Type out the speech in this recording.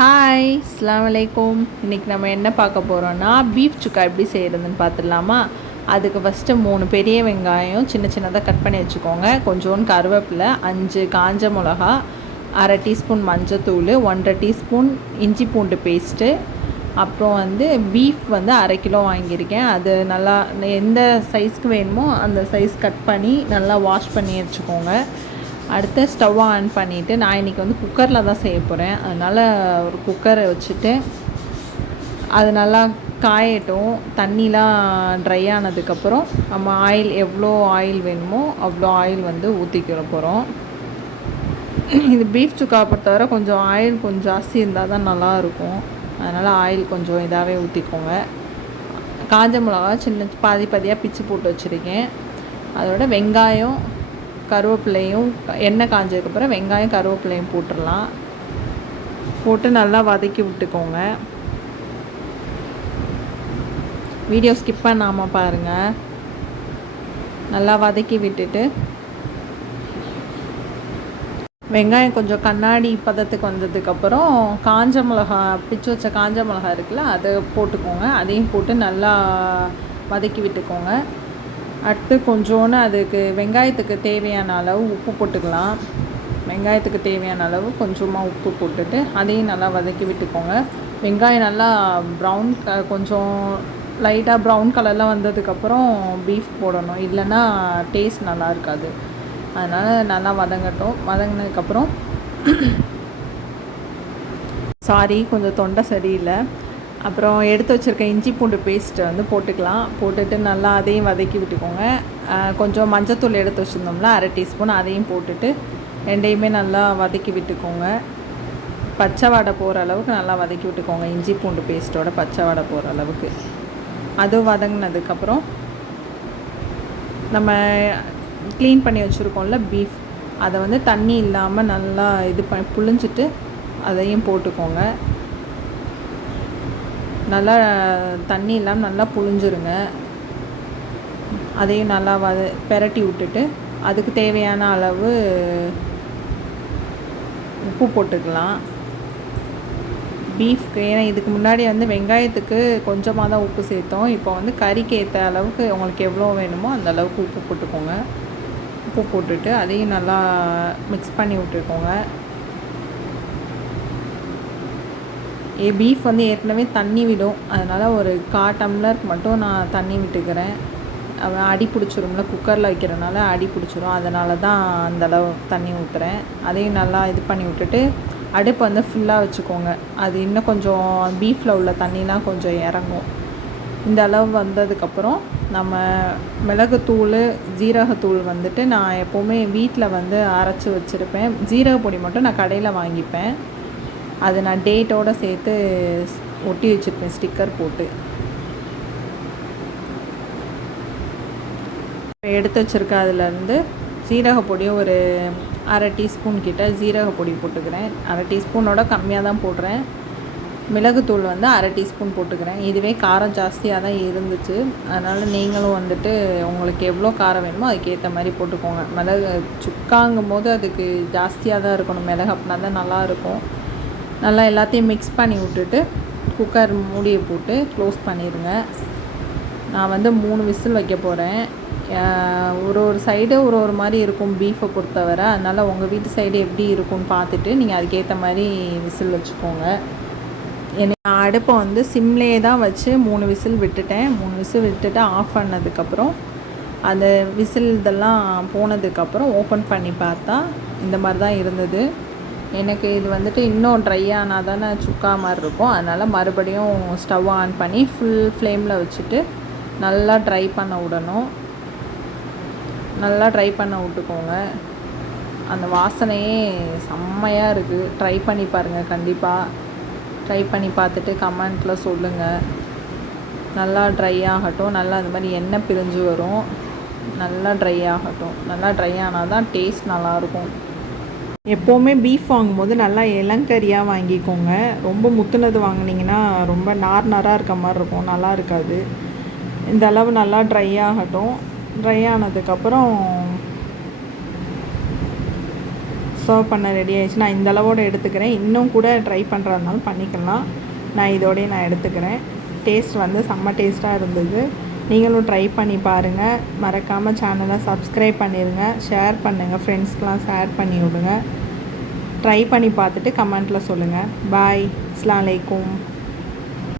Hi அஸ்ஸலாமு அலைக்கும். இன்றைக்கி நம்ம என்ன பார்க்க போகிறோன்னா பீஃப் சுக்கா எப்படி செய்கிறதுன்னு பார்த்துடலாமா. அதுக்கு ஃபஸ்ட்டு 3 பெரிய வெங்காயம் சின்ன சின்னதாக கட் பண்ணி வச்சுக்கோங்க. கொஞ்சோண்டு கருவேப்பிலை, 5 காஞ்ச மிளகா, அரை டீஸ்பூன் மஞ்சத்தூள், 1.5 டீஸ்பூன் இஞ்சி பூண்டு பேஸ்ட்டு, அப்புறம் பீஃப் 1/2 கிலோ வாங்கியிருக்கேன். அது நல்லா எந்த சைஸ்க்கு வேணுமோ அந்த சைஸ் கட் பண்ணி நல்லா வாஷ் பண்ணி வச்சுக்கோங்க. அடுத்து ஸ்டவ் ஆன் பண்ணிவிட்டு நான் இன்றைக்கி குக்கரில் தான் செய்ய போகிறேன். அதனால் ஒரு குக்கரை வச்சுட்டு அது நல்லா காயட்டும். தண்ணிலாம் ட்ரை ஆனதுக்கப்புறம் நம்ம எவ்வளோ ஆயில் வேணுமோ அவ்வளோ ஆயில் ஊற்றிக்கிற போகிறோம். இது பீஃப் சுக்கா பொறுத்தவரை கொஞ்சம் ஆயில் கொஞ்சம் ஜாஸ்தி இருந்தால் தான் நல்லாயிருக்கும். அதனால் ஆயில் கொஞ்சம் இதாகவே ஊற்றிக்கோங்க. காஞ்ச மிளகா சின்ன பாதியாக பிச்சு போட்டு வச்சுருக்கேன். அதோட வெங்காயம், கருவேப்பிலையும், எண்ணெய் காஞ்சதுக்கப்புறம் வெங்காயம் கருவேப்பிலையும் போட்டுடலாம். போட்டு நல்லா வதக்கி விட்டுக்கோங்க. வீடியோ ஸ்கிப் பண்ணாமல் பாருங்கள். நல்லா வதக்கி விட்டுட்டு வெங்காயம் கொஞ்சம் கண்ணாடி பதத்துக்கு வந்ததுக்கப்புறம் காஞ்ச மிளகா, பிச்சு வச்ச காஞ்ச மிளகா இருக்குல்ல, அதை போட்டுக்கோங்க. அதையும் போட்டு நல்லா வதக்கி விட்டுக்கோங்க. அடுத்து கொஞ்சோன்னு அதுக்கு வெங்காயத்துக்கு தேவையான அளவு உப்பு போட்டுக்கலாம். வெங்காயத்துக்கு தேவையான அளவு கொஞ்சமாக உப்பு போட்டுட்டு அதையும் நல்லா வதக்கி விட்டுக்கோங்க. வெங்காயம் நல்லா ப்ரௌன் கொஞ்சம் லைட்டாக ப்ரௌன் கலரில் வந்ததுக்கப்புறம் பீஃப் போடணும், இல்லைன்னா டேஸ்ட் நல்லா இருக்காது. அதனால் நல்லா வதங்கட்டும். வதங்கினதுக்கப்புறம் கொஞ்சம் தொண்டை சரியில்லை. அப்புறம் எடுத்து வச்சுருக்க இஞ்சி பூண்டு பேஸ்ட்டை போட்டுக்கலாம். போட்டுட்டு நல்லா அதையும் வதக்கி விட்டுக்கோங்க. கொஞ்சம் மஞ்சத்தூள் எடுத்து வச்சுருந்தோம்ல, அரை டீஸ்பூன், அதையும் போட்டுட்டு ரெண்டையுமே நல்லா வதக்கி விட்டுக்கோங்க. பச்சை வாடை போகிற அளவுக்கு நல்லா வதக்கி விட்டுக்கோங்க. இஞ்சி பூண்டு பேஸ்ட்டோட பச்சை வாடை போகிற அளவுக்கு. அதுவும் வதங்கினதுக்கப்புறம் நம்ம க்ளீன் பண்ணி வச்சுருக்கோம்ல பீஃப், அதை தண்ணி இல்லாமல் நல்லா புழிஞ்சிட்டு அதையும் போட்டுக்கோங்க. நல்லா தண்ணி இல்லாமல் நல்லா புழிஞ்சிருங்க. அதையும் நல்லா பெரட்டி விட்டுட்டு அதுக்கு தேவையான அளவு உப்பு போட்டுக்கலாம் பீஃப்க்கு. ஏன்னா இதுக்கு முன்னாடி வெங்காயத்துக்கு கொஞ்சமாக தான் உப்பு சேர்த்தோம். இப்போ கறிக்கு ஏற்ற அளவுக்கு உங்களுக்கு எவ்வளோ வேணுமோ அந்த அளவுக்கு உப்பு போட்டுக்கோங்க. உப்பு போட்டுட்டு அதையும் நல்லா மிக்ஸ் பண்ணி விட்டுக்கோங்க. பீஃப் ஏற்கனவே தண்ணி விடும். அதனால் ஒரு 1/4 டம்ளர் மட்டும் நான் தண்ணி விட்டுக்கிறேன். அடி பிடிச்சிரும்ல, குக்கரில் வைக்கிறனால அடி பிடிச்சிரும். அதனால தான் அந்தளவு தண்ணி ஊற்றுறேன். அதையும் நல்லா பண்ணி விட்டுட்டு அடுப்பு ஃபுல்லாக வச்சுக்கோங்க. அது இன்னும் கொஞ்சம் பீஃபில் உள்ள தண்ணிலாம் கொஞ்சம் இறங்கும். இந்த அளவு வந்ததுக்கப்புறம் நம்ம மிளகுத்தூள், ஜீரகத்தூள் நான் எப்போவுமே வீட்டில் அரைச்சி வச்சுருப்பேன். ஜீரகப்பொடி மட்டும் நான் கடையில் வாங்கிப்பேன். அதை நான் டேட்டோடு சேர்த்து ஒட்டி வச்சுருப்பேன் ஸ்டிக்கர் போட்டு. எடுத்து வச்சுருக்க அதுலேருந்து ஜீரகப்பொடியும் ஒரு அரை டீஸ்பூன் கிட்ட ஜீரகப்பொடி போட்டுக்கிறேன். அரை டீஸ்பூனோட கம்மியாக தான் போடுறேன். மிளகுத்தூள் அரை டீஸ்பூன் போட்டுக்கிறேன். இதுவே காரம் ஜாஸ்தியாக தான் இருந்துச்சு. அதனால் நீங்களும் உங்களுக்கு எவ்வளோ காரம் வேணுமோ அதுக்கேற்ற மாதிரி போட்டுக்கோங்க. மிளகு சுக்காங்கும் போது அதுக்கு ஜாஸ்தியாக தான் இருக்கணும் மிளகு, அப்படின்னா தான் நல்லாயிருக்கும். நல்லா எல்லாத்தையும் மிக்ஸ் பண்ணி விட்டுட்டு குக்கர் மூடியை போட்டு க்ளோஸ் பண்ணிடுங்க. நான் 3 விசில் வைக்க போகிறேன். ஒரு சைடு ஒரு மாதிரி இருக்கும் பீஃபை பொறுத்தவரை. அதனால் உங்கள் வீட்டு சைடு எப்படி இருக்கும்னு பார்த்துட்டு நீங்கள் அதுக்கேற்ற மாதிரி விசில் வச்சுக்கோங்க. நான் அடுப்பை சிம்லேயே தான் வச்சு 3 விசில் விட்டுட்டேன். 3 விசில் விட்டுட்டு ஆஃப் பண்ணதுக்கப்புறம் அந்த விசில் இதெல்லாம் போனதுக்கப்புறம் ஓப்பன் பண்ணி பார்த்தா இந்த மாதிரி தான் இருந்தது. எனக்கு இது இன்னும் ட்ரை ஆனால் தானே சுக்கா மாதிரி இருக்கும். அதனால் மறுபடியும் ஸ்டவ் ஆன் பண்ணி ஃபுல் ஃப்ளேமில் வச்சுட்டு நல்லா ட்ரை பண்ண விடணும். நல்லா ட்ரை பண்ண விட்டுக்கோங்க. அந்த வாசனையே செம்மையாக இருக்குது. ட்ரை பண்ணி பாருங்கள். கண்டிப்பாக ட்ரை பண்ணி பார்த்துட்டு கமெண்ட்டில் சொல்லுங்கள். நல்லா ட்ரை ஆகட்டும். நல்லா இந்த மாதிரி எண்ணெய் பிரிஞ்சு வரும். நல்லா ட்ரை ஆகட்டும். நல்லா ட்ரை ஆனால் தான் டேஸ்ட் நல்லாயிருக்கும். எப்போவுமே பீஃப் வாங்கும்போது நல்லா இளங்கறியாக வாங்கிக்கோங்க. ரொம்ப முத்துனது வாங்கினீங்கன்னா ரொம்ப நாராக இருக்க மாதிரி இருக்கும், நல்லா இருக்காது. இந்த அளவு நல்லா ட்ரை ஆகட்டும். ட்ரை ஆனதுக்கப்புறம் சர்வ் பண்ண ரெடி ஆயிடுச்சு. நான் இந்த அளவோடு எடுத்துக்கிறேன். இன்னும் கூட ட்ரை பண்ணுறதுனாலும் பண்ணிக்கலாம். நான் இதோடய நான் எடுத்துக்கிறேன். டேஸ்ட் வந்து செம்ம டேஸ்ட்டாக இருந்தது. நீங்களும் ட்ரை பண்ணி பாருங்கள். மறக்காமல் சேனலை சப்ஸ்கிரைப் பண்ணிடுங்க. ஷேர் பண்ணுங்கள், ஃப்ரெண்ட்ஸ்க்கெலாம் ஷேர் பண்ணி விடுங்க. ட்ரை பண்ணி பார்த்துட்டு கமெண்ட்டில் சொல்லுங்கள். பாய். அஸ்ஸலாமு அலைக்கும்.